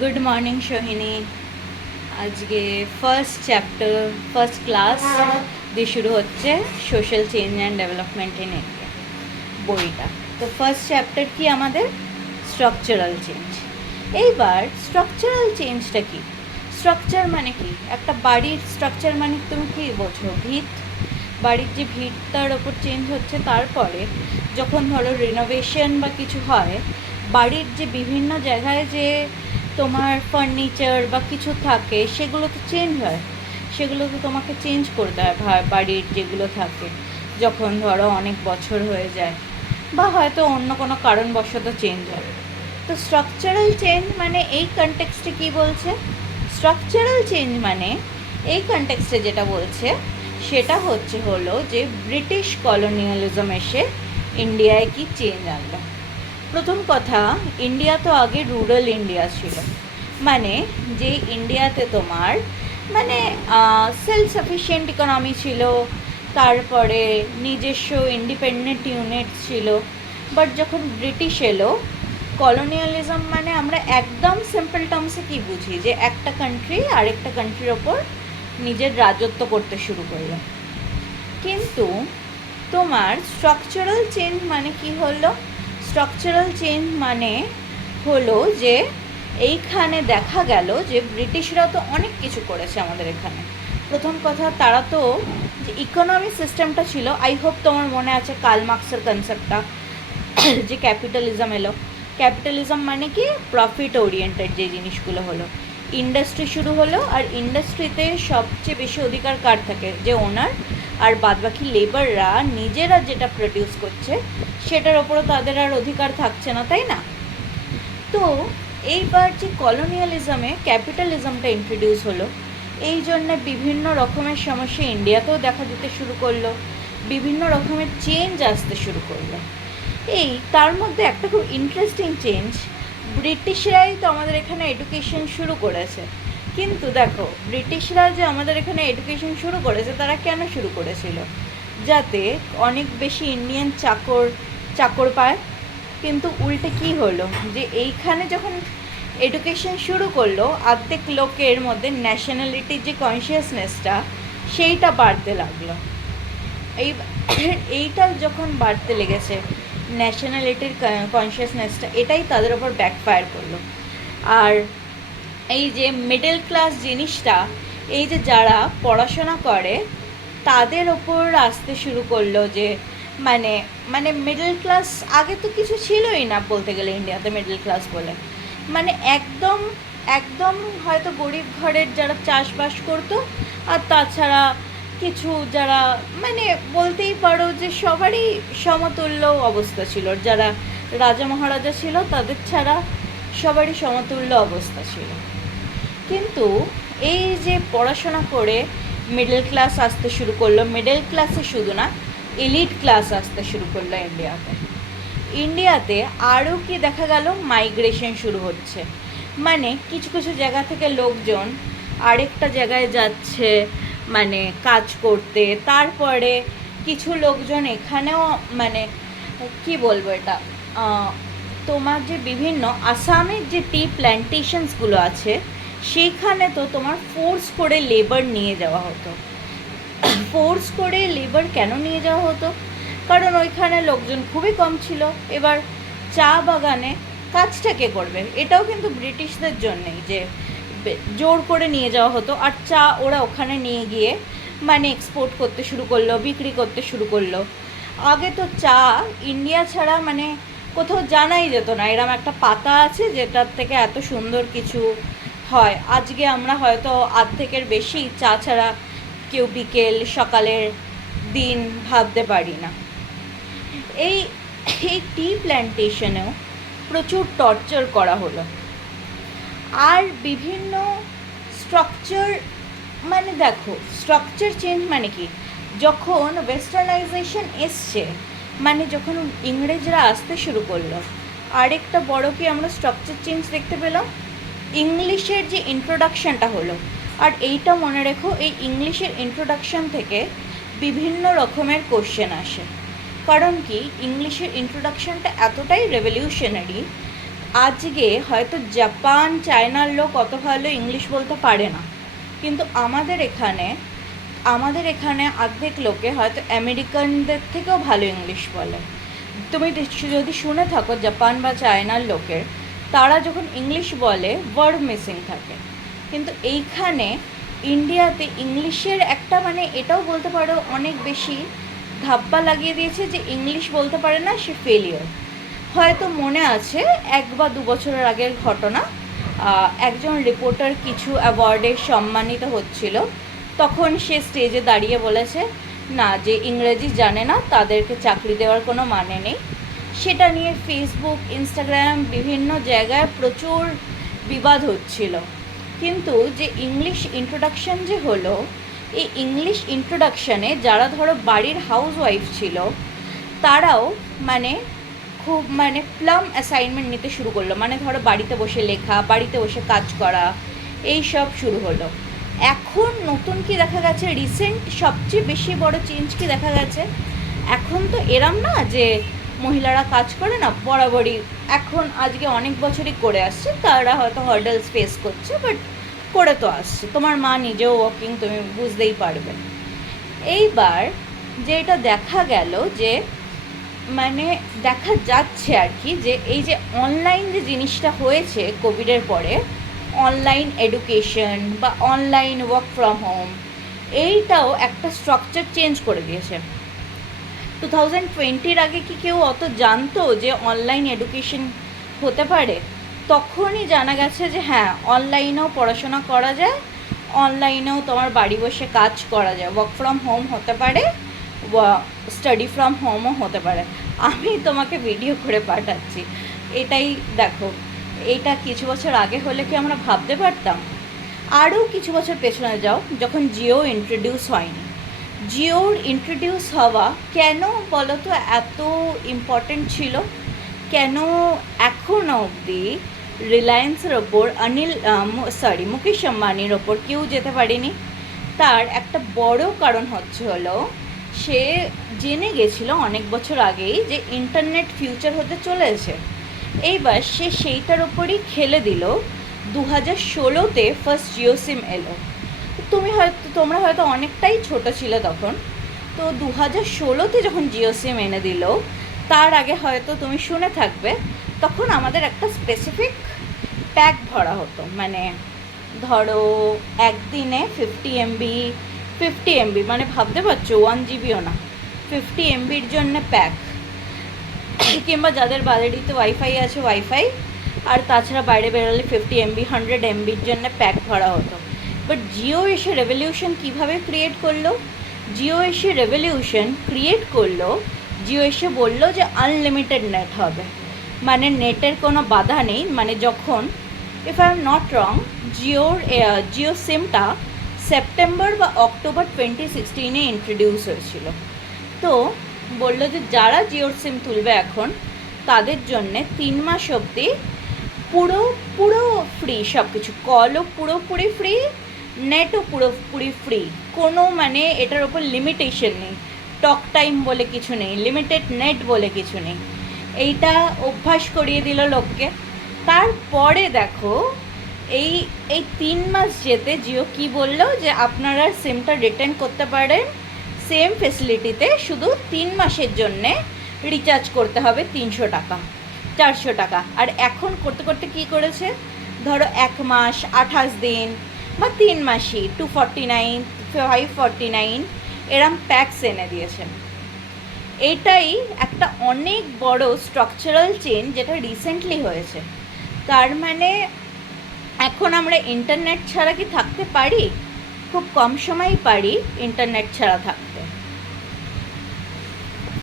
Good morning Sohini. আজকে first chapter first class দিয়ে শুরু হচ্ছে social change and development in India বইটা। তো ফার্স্ট চ্যাপ্টার কি আমাদের স্ট্রাকচারাল চেঞ্জ। এইবার স্ট্রাকচারাল চেঞ্জটা কি? স্ট্রাকচার মানে কি? একটা বাড়ির স্ট্রাকচার মানে তুমি কি বোঝো? ভিত, বাড়ির যে ভিতটার ওপর চেঞ্জ হচ্ছে, তারপরে যখন ধরো রিনোভেশন বা কিছু হয়, বাড়ির যে বিভিন্ন জায়গায় যে তোমার ফার্নিচার বা কিছু থাকে সেগুলো তো চেঞ্জ হয়, সেগুলো তো তোমাকে চেঞ্জ করতে হয়। বাড়ির যেগুলো থাকে যখন ধরো অনেক বছর হয়ে যায় বা হয়তো অন্য কোনো কারণবশত চেঞ্জ হয়। তো স্ট্রাকচারাল চেঞ্জ মানে এই কনটেক্সটে কি বলছে? স্ট্রাকচারাল চেঞ্জ মানে এই কনটেক্সটে যেটা বলছে সেটা হলো যে ব্রিটিশ কলোনিয়ালিজম এসে ইন্ডিয়ায় কি চেঞ্জ আনলো। প্রথম কথা, ইন্ডিয়া তো আগে রুরাল ইন্ডিয়া ছিল, মানে যে ইন্ডিয়াতে তোমার মানে সেলফ সাফিসিয়েন্ট ইকোনমি ছিল, তারপরে নিজস্ব ইন্ডিপেন্ডেন্ট ইউনিট ছিল। বাট যখন ব্রিটিশ এলো, কলোনিয়ালিজম মানে আমরা একদম সিম্পল টার্মসে কী বুঝি, যে একটা কান্ট্রি আরেকটা কান্ট্রির ওপর নিজের রাজত্ব করতে শুরু করলো। কিন্তু তোমার স্ট্রাকচারাল চেঞ্জ মানে কি হলো? স্ট্রাকচারাল চেঞ্জ মানে হলো যে এইখানে দেখা গেল যে ব্রিটিশরা তো অনেক কিছু করেছে আমাদের এখানে। প্রথম কথা, তারা তো যে ইকোনমি সিস্টেমটা ছিল, আই হোপ তোমার মনে আছে কার্ল মার্কসের কনসেপ্টটা, যে ক্যাপিটালিজম এলো। ক্যাপিটালিজম মানে কি? প্রফিট ওরিয়েন্টেড যে জিনিসগুলো হলো, ইন্ডাস্ট্রি শুরু হলো, আর ইন্ডাস্ট্রিতে সবচেয়ে বেশি অধিকার কার থাকে? যে ওনার, আর বাদবাকি লেবাররা নিজেরা যেটা প্রডিউস করছে সেটার ওপরও তাদের আর অধিকার থাকছে না, তাই না? তো এইবার যে কলোনিয়ালিজমে ক্যাপিটালিজমটা ইন্ট্রোডিউস হলো, এই জন্যে বিভিন্ন রকমের সমস্যা ইন্ডিয়াতেও দেখা দিতে শুরু করলো, বিভিন্ন রকমের চেঞ্জ আসতে শুরু করলো। তার মধ্যে একটা খুব ইন্টারেস্টিং চেঞ্জ, ব্রিটিশরাই তো আমাদের এখানে এডুকেশন শুরু করেছে। কিন্তু দেখো, ব্রিটিশরা যে আমাদের এখানে এডুকেশন শুরু করেছে, তারা কেন শুরু করেছিল? যাতে অনেক বেশি ইন্ডিয়ান চাকর পায়। কিন্তু উল্টে কি হলো, যে এইখানে যখন এডুকেশন শুরু করলো, অর্ধেক লোকের মধ্যে ন্যাশনালিটির যে কনসিয়াসনেসটা সেইটা বাড়তে লাগলো। এইটা যখন বাড়তে লেগেছে, ন্যাশনালিটির কনসিয়াসনেসটা, এটাই তাদের ওপর ব্যাকফায়ার করলো। আর এই যে মিডল ক্লাস জিনিসটা, এই যে যারা পড়াশোনা করে তাদের ওপর আসতে শুরু করলো, যে মানে মানে মিডল ক্লাস আগে তো কিছু ছিলই না বলতে গেলে ইন্ডিয়াতে মিডল ক্লাস বলে, মানে একদম একদম হয়তো গরিব ঘরের যারা চাষবাস করতো, আর তাছাড়া কিছু যারা মানে বলতেই পারো যে সবারই সমতুল্য অবস্থা ছিল, যারা রাজা মহারাজা ছিল তাদের ছাড়া সবারই সমতুল্য অবস্থা ছিল। কিন্তু এই যে পড়াশোনা করে মিডল ক্লাস আসতে শুরু করলো, মিডল ক্লাসে শুধু না, এলিট ক্লাস আসতে শুরু করলো ইন্ডিয়াতে আরও কি দেখা গেল, মাইগ্রেশন শুরু হচ্ছে। মানে কিছু কিছু জায়গা থেকে লোকজন আরেকটা জায়গায় যাচ্ছে মানে কাজ করতে, তারপরে কিছু লোকজন এখানেও মানে কি বলবো এটা, তোমার যে বিভিন্ন আসামের যে টি প্ল্যান্টেশনসগুলো আছে সেইখানে তো তোমার ফোর্স করে লেবার নিয়ে যাওয়া হতো। ফোর্স করে লেবার কেন নিয়ে যাওয়া হতো? কারণ ওইখানে লোকজন খুবই কম ছিল। এবার চা বাগানে কাজটা কে করবে? এটাও কিন্তু ব্রিটিশদের জন্যেই, যে জোর করে নিয়ে যাওয়া হতো, আর চা ওরা ওখানে নিয়ে গিয়ে মানে এক্সপোর্ট করতে শুরু করলো, বিক্রি করতে শুরু করলো। আগে তো চা ইন্ডিয়া ছাড়া মানে কোথাও জানাই যেত না এরম একটা পাতা আছে যেটার থেকে এত সুন্দর কিছু হয়। আজকে আমরা হয়তো অর্ধেকের বেশি চা ছাড়া কেউ বিকেল সকালের দিন ভাবতে পারি না। এই এই টি প্ল্যান্টেশনেও প্রচুর টর্চার করা হলো। আর বিভিন্ন স্ট্রাকচার, মানে দেখো স্ট্রাকচার চেঞ্জ মানে কি, যখন ওয়েস্টার্নাইজেশন এসছে, মানে যখন ইংরেজরা আসতে শুরু করলো, আরেকটা বড় কি আমরা স্ট্রাকচার চেঞ্জ দেখতে পেলাম, ইংলিশের যে ইন্ট্রোডাকশানটা হলো। আর এইটা মনে রেখো, এই ইংলিশের ইন্ট্রোডাকশান থেকে বিভিন্ন রকমের কোশ্চেন আসে। কারণ কি, ইংলিশের ইন্ট্রোডাকশানটা এতটাই রেভলিউশনারি, আজকে হয়তো জাপান চায়নার লোক অত ভালো ইংলিশ বলতে পারে না, কিন্তু আমাদের এখানে অর্ধেক লোকে হয়তো আমেরিকানদের থেকেও ভালো ইংলিশ বলে। তুমি যদি শুনে থাকো জাপান বা চায়নার লোকের, তারা যখন ইংলিশ বলে ওয়ার্ড মিসিং থাকে, কিন্তু এইখানে ইন্ডিয়াতে ইংলিশের একটা মানে এটাও বলতে পারো অনেক বেশি ধাপ্পা লাগিয়ে দিয়েছে যে ইংলিশ বলতে পারে না, সে ফেলিওর। হয়তো মনে আছে 1 বা 2 বছরের আগের ঘটনা, একজন রিপোর্টার কিছু অ্যাওয়ার্ডে সম্মানিত হচ্ছিল, তখন সে স্টেজে দাঁড়িয়ে বলেছে না, যে ইংরেজি জানে না তাদেরকে চাকরি দেওয়ার কোনো মানে নেই। সেটা নিয়ে ফেসবুক, ইনস্টাগ্রাম বিভিন্ন জায়গায় প্রচুর বিবাদ হচ্ছিল। কিন্তু যে ইংলিশ ইন্ট্রোডাকশান যে হলো, এই ইংলিশ ইন্ট্রোডাকশানে যারা ধরো বাড়ির হাউসওয়াইফ ছিল, তারাও মানে খুব মানে প্লাম অ্যাসাইনমেন্ট নিতে শুরু করলো, মানে ধরো বাড়িতে বসে লেখা, বাড়িতে বসে কাজ করা, এই সব শুরু হলো। এখন নতুন কি দেখা গেছে, রিসেন্ট সবচেয়ে বেশি বড় চেঞ্জ কি দেখা গেছে, এখন তো এরম না যে মহিলারা কাজ করে না, বরাবরই এখন আজকে অনেক বছরই করে আসছে, তারা হয়তো হার্ডেলস ফেস করছে, বাট করে তো আসছে। তোমার মা নিজেও ওয়ার্কিং, তুমি বুঝতেই পারবে। এইবার যেটা দেখা গেল যে মানে দেখা যাচ্ছে আর কি, যে এই যে অনলাইন যে জিনিসটা হয়েছে কোভিডের পরে, অনলাইন এডুকেশন বা অনলাইন ওয়ার্ক ফ্রম হোম, এইটাও একটা স্ট্রাকচার চেঞ্জ করে দিয়েছে। 2020-র আগে কি কেউ অত জানতো যে অনলাইন এডুকেশন হতে পারে? তখনই জানা গেছে যে হ্যাঁ, অনলাইনেও পড়াশোনা করা যায়, অনলাইনেও তোমার বাড়ি বসে কাজ করা যায়, ওয়ার্ক ফ্রম হোম হতে পারে, স্টাডি ফ্রম হোমও হতে পারে। আমি তোমাকে ভিডিও করে পাঠাচ্ছি, এটাই দেখো। এইটা কিছু বছর আগে হলে কি আমরা ভাবতে পারতাম? আরও কিছু বছর পেছনে যাও, যখন জিও ইন্ট্রোডিউস হয়নি। জিওর ইন্ট্রোডিউস হওয়া কেন বলো তো এত ইম্পর্টেন্ট ছিল? কেন এখনও অবধি রিলায়েন্সের ওপর মুকেশ আম্বানির ওপর কেউ যেতে পারেনি? তার একটা বড় কারণ হলো সে জেনে গেছিলো অনেক বছর আগেই যে ইন্টারনেট ফিউচার হতে চলেছে। এইবার সে সেইটার ওপরই খেলে দিল। 2016-তে ফার্স্ট জিও সিম এলো। তোমরা হয়তো অনেকটাই ছোট ছিলে তখন, তো 2016-তে যখন জিও সিম এনে দিল, তার আগে হয়তো তুমি শুনে থাকবে, তখন আমাদের একটা স্পেসিফিক প্যাক ভরা হতো, মানে ধরো একদিনে 50 MB মানে ভাবতে পারছো 1 GBও না, 50 MBর জন্য প্যাক। কিংবা যাদের বাড়িতে ওয়াইফাই আছে ওয়াইফাই, আর তাছাড়া বাইরে বেরোলে 50 MB 100 MBর জন্য প্যাক ভরা হতো। বাট জিও এসে রেভলিউশন কীভাবে ক্রিয়েট করলো? জিও এসে বললো যে আনলিমিটেড নেট হবে, মানে নেটের কোনো বাধা নেই। মানে যখন, if I am not wrong, Jio সিমটা সেপ্টেম্বর বা অক্টোবর 2016-এ ইন্ট্রোডিউস হয়েছিল। তো বললো যে যারা জিওর সিম তুলবে এখন, তাদের জন্যে 3 মাস অবধি পুরো ফ্রি, সব কিছু, কলও পুরোপুরি ফ্রি, নেটও পুরোপুরি ফ্রি, কোনো মানে এটার ওপর লিমিটেশন নেই, টক টাইম বলে কিছু নেই, লিমিটেড নেট বলে কিছু নেই। এইটা অভ্যাস করিয়ে দিল লোককে। তারপরে দেখো এই 3 মাস যেতে জিও কি বললো, যে আপনারা সিমটা রিটার্ন করতে পারেন সেম ফেসিলিটিতে, শুধু 3 মাসের জন্যে রিচার্জ করতে হবে 300 টাকা 400 টাকা। আর এখন করতে করতে কী করেছে, ধরো 1 মাস 28 দিন বা 3 মাসই 249, 549 এরম প্যাকস এনে দিয়েছে। এটাই একটা অনেক বড় স্ট্রাকচারাল চেঞ্জ যেটা রিসেন্টলি হয়েছে। তার মানে এখন আমরা ইন্টারনেট ছাড়া কি থাকতে পারি? খুব কম সময়ই পারি ইন্টারনেট ছাড়া থাকতে।